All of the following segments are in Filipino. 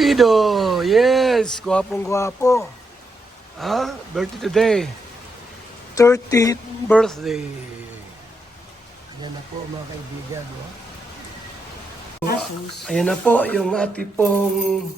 Ido, yes, gwapong-gwapo. Birthday today. 30th birthday. Ayan na po mga kaibigan. Ayan na po yung ating pong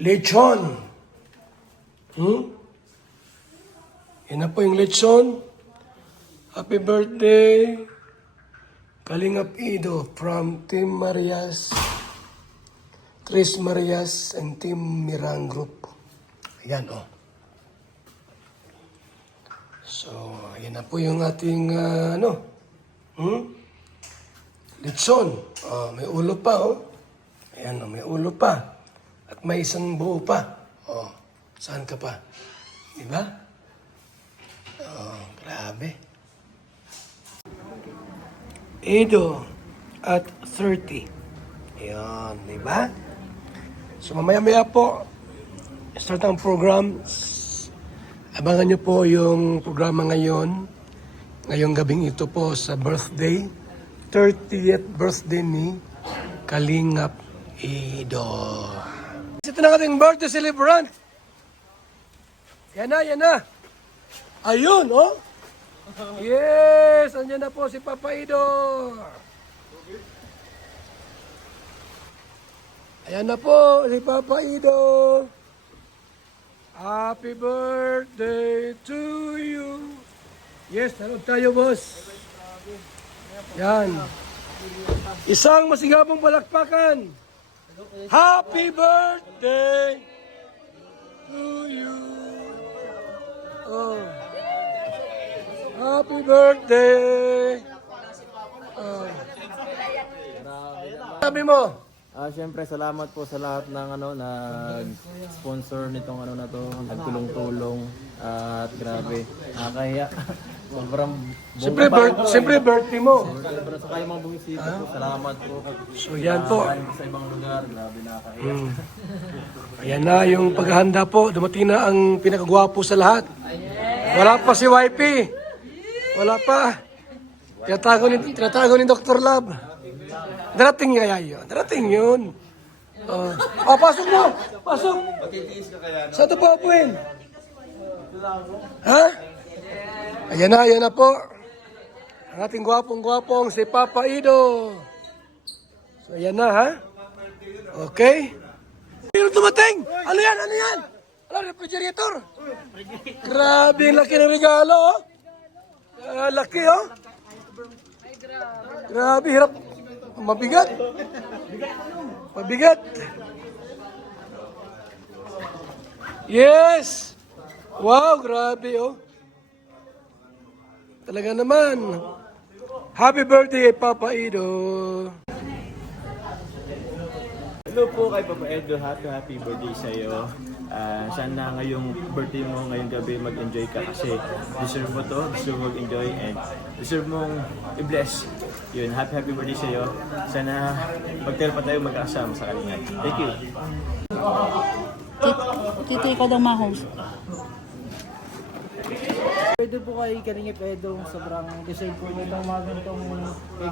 lechon. Ayan na po yung lechon. Happy birthday, Kalingap Ido from Team Marias, Tris Marias, and Team Mirang Group. Ayan o. So, ayan na po yung ating, lechon. May ulo pa, Ayan, may ulo pa. At may isang buo pa. Saan ka pa? Diba? Grabe. Ido at 30. Ayan, diba? So, mamaya-maya po, start ang program. Abangan nyo po yung programa ngayon. Ngayong gabing ito po sa birthday. 30th birthday ni Kalingap Ido. Ito na ating birthday celebrant. Yan na. Ayun, Yes! Andyan na po si Papa Ido. Ayan na po si Papa Ido. Happy birthday to you. Yes, talog tayo, boss. Yan. Isang masigabong palakpakan. Happy birthday to you. Happy birthday. Sabi mo? Siyempre, salamat po sa lahat ng nag-sponsor nitong na to, nagtulong-tulong at grabe, nakakahiya. Sobrang Siyempre birthday mo. Pero sa kayo mga bumisita po, salamat po. So yan po. Sa ibang lugar, grabe nakakahiya. Ayan na yung paghahanda po. Dumating na ang pinakagwapo sa lahat. Wala pa si YP. Wala pa. Tinatago ni Dr. Lab. Darating kaya yun. Darating yun. Pasok mo. Pasok. Saan ito pa apuin? Ha? Ayan na po. Ang ating gwapong-gwapong si Papa Ido. So ayan na, ha? Okay. Ano dumating? Ano yan? Ano, refrigerator? Grabe, laki ng regalo, laki, Grabe, hirap. Mabigat. Yes! Wow, grabe, Talaga naman. Happy birthday, Papa Ido. Hello po kay Papa Edo, happy birthday sa iyo. Sana ngayong birthday mo, ngayong gabi mag-enjoy ka kasi deserve mo to, deserve mo mag-enjoy and deserve mong i-bless. Yun, happy birthday sa iyo. Sana magtagal pa tayo magkakasama sa Kalingap. Thank you. Titi, ikaw daw ma-host. Pwede po kay Kalingap Edo, sobrang deserve po nitong mga ganitong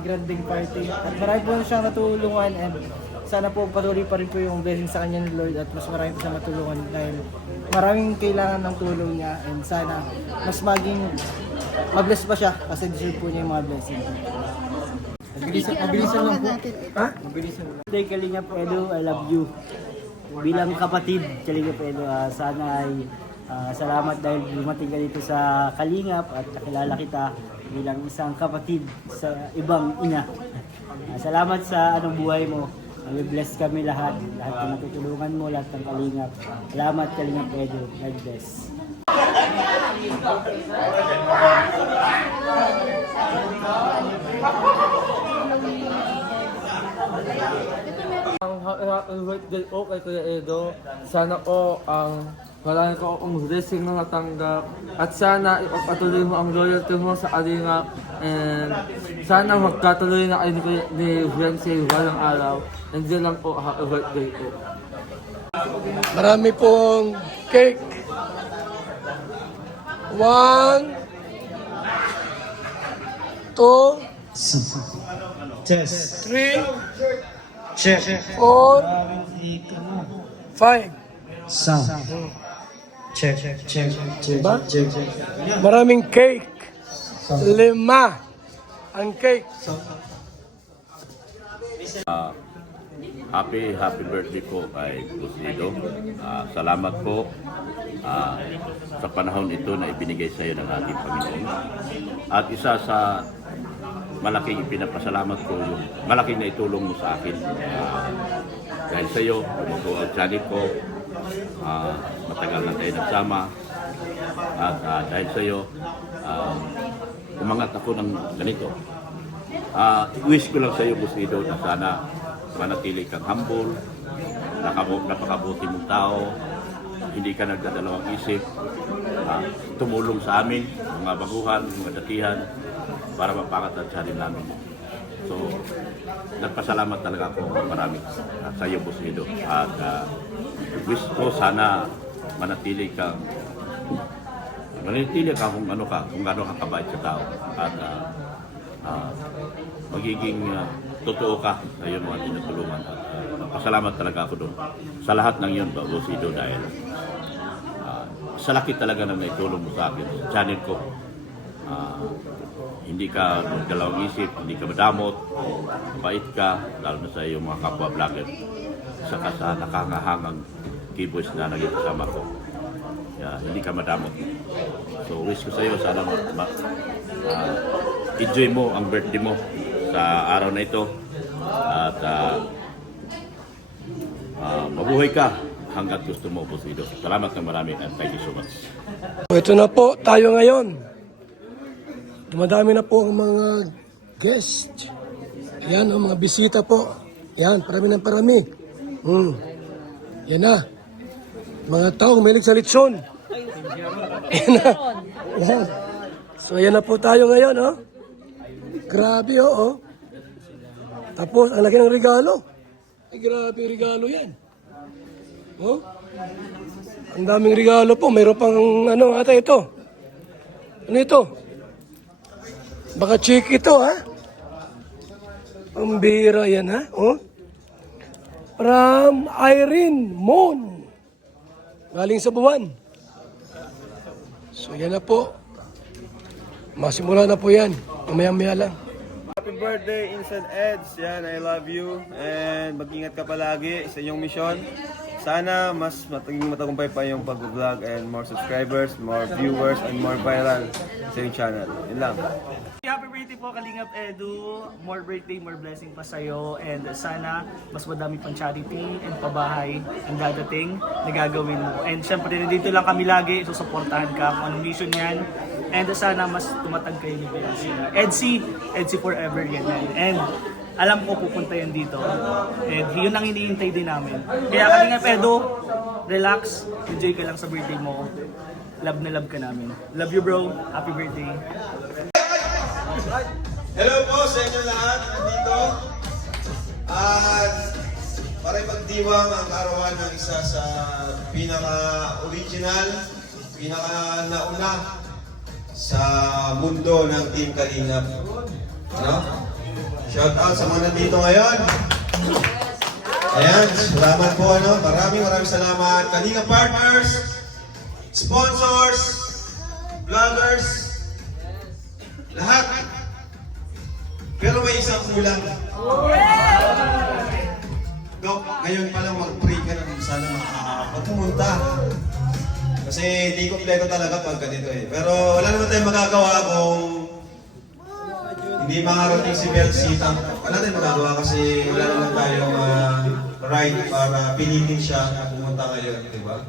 granding party. At marami po siyang natulungan and sana po patuloy pa rin po yung blessing sa kanya ni Lord at mas marami po siya matulungan dahil maraming kailangan ng tulong niya and sana mas maging mabless pa siya kasi deserve po niya yung mga blessing. Mabilisan lang po. Mabilisan lang. Hey Kalingap Edo, I love you. Bilang kapatid, Kalingap Edo, sana ay salamat dahil dumating ka dito sa Kalingap at nakilala kita bilang isang kapatid sa ibang ina. Salamat sa buhay mo. Bless kami lahat ng natutulungan mo, lahat ng Kalingap. Salamat Kalingap Edo. God bless. Ang birthday ko kay Kuya Edo, sana ko ang marami ko akong blessing na natanggap at sana ipapatuloy mo ang loyalty mo sa Kalingap and sana magkatuloy na kayo ni Beyonce walang araw and yun lang po happy birthday po. Marami pong cake. 1, 2, Test. 3, Check. 4, 5. Sound. Check. Diba? Maraming cake. 5 ang cake. Happy birthday po kay Lucido. Salamat po sa panahon ito na ibinigay sa iyo ng ating Panginoon. At isa sa malaking ipinapasalamat ko yung malaking naitulong mo sa akin. Dahil sa iyo, umupo ang tiyanin ko. Matagal na tayo nagsama. At dahil sa iyo, umangat ako ng ganito. Wish ko lang sa iyo, Lucido, na sana manatili kang humble, napakabuti mong tao, hindi ka nagdadalawang isip, tumulong sa amin, mga baguhan, mga datihan, para mapangat ang tiyanin namin. So, nagpasalamat talaga ako marami sa iyo, Lucido. At wish ko sana manatili kang kung ano ka kabait sa tao. At magiging totoo ka sa iyong mga tinutulungan. At pasalamat talaga ako doon. Sa lahat ng yun, Lucido, dahil sa laki talaga na may tulong mo sa akin. Sa channel ko, hindi ka dalawang isip, hindi ka madamot, mabait ka, lalo na sa iyong mga kapwa-vlogger. Saka sa nakangahangang keyboards na naging kasama ko. Hindi ka madamot. So wish ko sa iyo, sana enjoy mo ang birthday mo sa araw na ito at mabuhay ka hanggat gusto mo, Lucido. Salamat ng marami and thank you so much. Ito na po tayo ngayon. Dumadami na po ang mga guest. Yan, ang mga bisita po. Yan, parami. Yan na. Mga taong mahilig sa litson. Yan na. Yan. So, yan na po tayo ngayon, oh. Grabe, oh. Tapos, ang laki ng regalo. Ay, grabe regalo yan. Oh. Ang daming regalo po. Mayroon pang, ata ito. Ano ito? Baka chiki ito, ha? Ang bira yan, ha? Oh. From Irene Mon. Galing sa buwan. So, yan na po. Masimula na po yan. Mamaya-maya lang. Happy birthday, Instant Eds. Yan, I love you. And mag-ingat ka palagi sa inyong mission. Sana mas maging matagumpay pa yung pag-vlog and more subscribers, more viewers, and more viral sa yung channel. Yun lang. Happy birthday po, Kalingap Edu. More birthday, more blessing pa sa'yo. And sana mas madami pang charity and pabahay ang dadating na gagawin mo. And syempre, nandito lang kami lagi. Susuportahan ka kung anong mission yan. And sana mas tumatag kayo ni Edsy forever yan. And alam ko pupunta yan dito. And yun ang iniintay din namin. Kaya Kalingap Edu, relax. Enjoy ka lang sa birthday mo. Love na love ka namin. Love you, bro. Happy birthday. Hello po sa inyo lahat nandito. At para ipagdiwang ang karawan ng isa sa pinaka-original, pinaka-nauna sa mundo ng Team Kalingap. No? Shout out sa mga nandito ngayon. Ayan, salamat po. Maraming salamat. Kalingap partners, sponsors, vloggers, lahat. Pero may isang kulang. Dok, ngayon pa lang mag-pray ka na sana pumunta. Kasi hindi kompleto talaga pag ganito eh. Pero wala naman tayong magagawa kung hindi makarating si Belsita. Wala tayong magagawa kasi wala naman tayong right para pilitin siya na pumunta ngayon, di ba?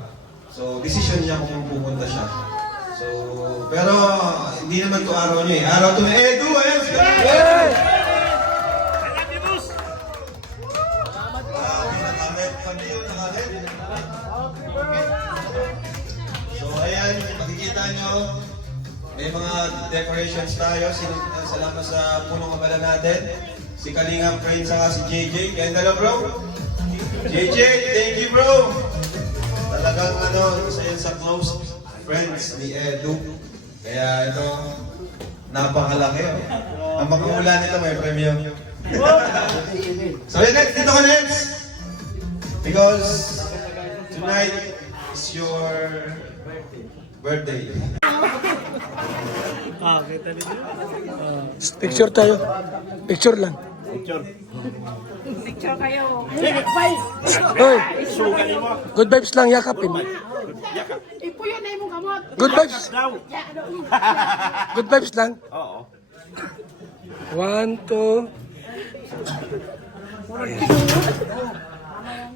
So, decision niya kung pupunta siya. So, pero hindi naman to araw niya eh. Araw to ni Edu, ayan! So, ayan, makikita nyo, may mga decorations tayo. Salamat sa punong kabala natin. Si Kalingap Friends saka si JJ. Kaya dala bro. JJ, thank you bro. Talagang isa yan sa close friends ni Edu. Kaya ito, napakalaki. Ang pagkakula nito may premyo. So next, dito ka next. Because tonight is your birthday. Picture tayo. Picture lang. Picture kayo. Hoy. Good vibes lang, yakapin. Ipo yun na yung gamot. Good vibes. Good vibes lang. Oo. 1, 2.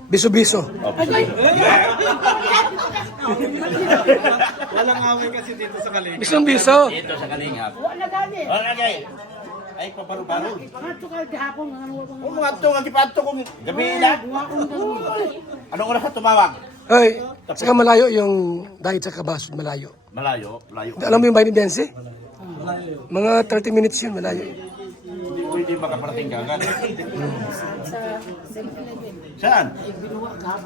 Biso-biso. Walang away kasi dito sa Kalinga. Bisong-biso. Ito sa Kalingap. Wala gani. Wala gay. Ay, paparu-paro. Pangatlo ka gahapon. Kung mga ito, ang kipato kong gabi na. Anong oras ka tumawag? Hoy, saka malayo yung dahil sa Kabasod, malayo. Malayo, malayo. Alam mo yung bahay ni Bense? Mga 30 minutes yun, malayo. Hindi pwede makaparating ka agad. Saan?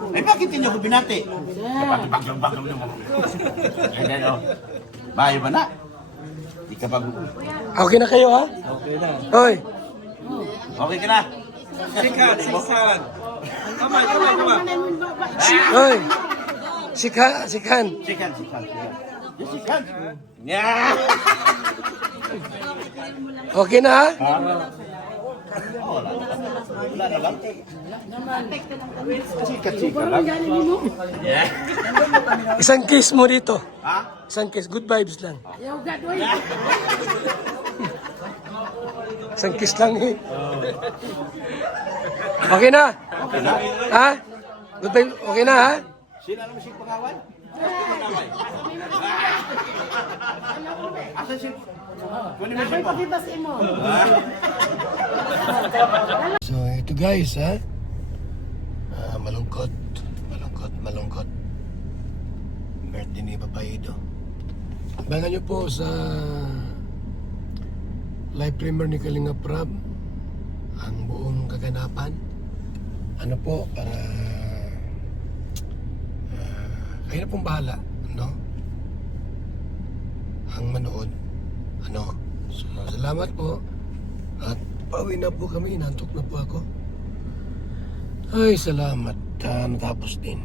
Ay, bakit hindi ako binati? Kapag-bagam mo. Ay, oh. Bayo ba na? Di ka pag... Okay na kayo, ha? Okay na. Hoy, Okay ka na? Sikat. Kamay. hoy. Sikhan. Sikan. Yes, sikan. Yeah! Okay na, ha? Wala na lang. Sikat lang. Yeah. Isang kiss mo dito. Ha? Isang kiss. Good vibes lang. Isang kiss lang, eh. Okay na? Ha? Good vibes. Okay na, ha? Sino naman si Pangawan? Asa si... Kunin mo siya po. So, ito guys, ha? Malungkot. Birthday ni Papaido. Abangan nyo po sa live premiere ni Kalinga Prab ang buong kaganapan. Ano po, para kayo na pong bahala, no? Ang manood. Ano? So, salamat po. At pauwi na po kami. Nantok na po ako. Ay, salamat. Natapos din.